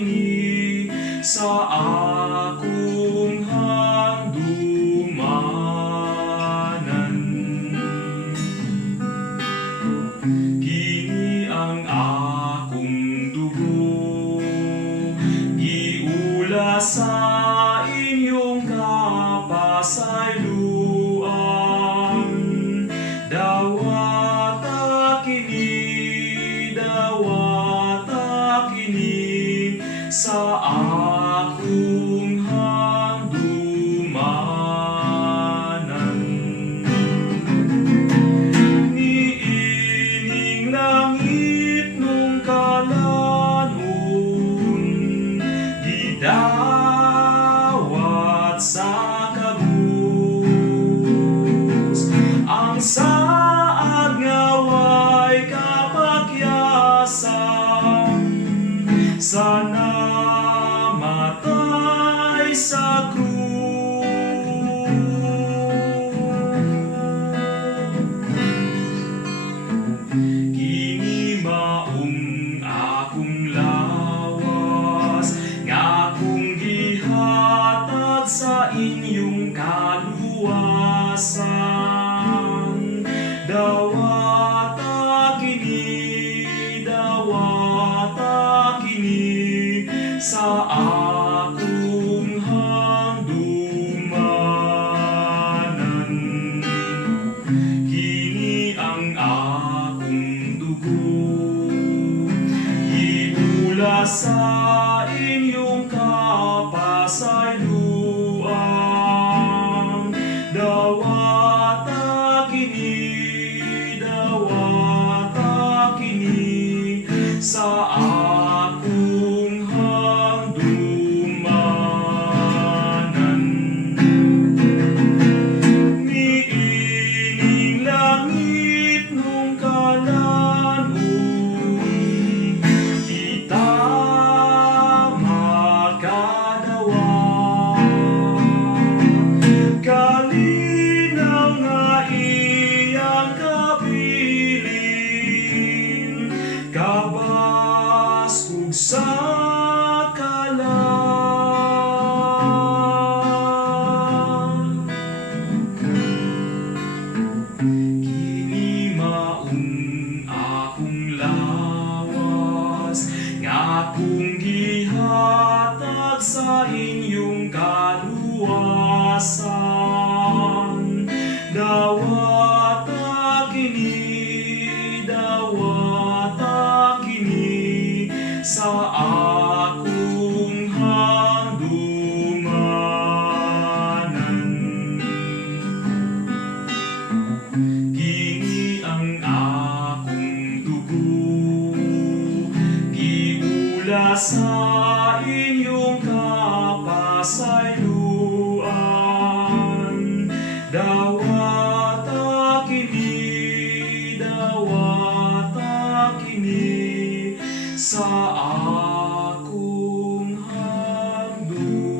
kini sa akong handumanan. Kini ang akong dugo, giula sa inyong kapasayloan. Dawata kini sa akong handumanan. Niining langit nung kalanon, gidawat sa kabus. Ang saad nga way kapakyasan, sana matay sa krus. Kini maong akong lawas, nga akong gihatag sa inyong kaluwasan. Dawata kini sa akong handumanan. Kini ang akong dugo, giula sa inyong kapasayloan. Dawata kini sa akong handumanan. Niining langit nung kalanon, kita makadawat. Kalinaw nga iyang kabilin, kabaskog sa kalan. Kini maong akong lawas, nga akong gihatag sa inyong kaluwasan. Dawata kini sa akong handumanan. Kini ang akong dugo, giula sa inyong kapasayloan. Dawata kini sa akong handumanan.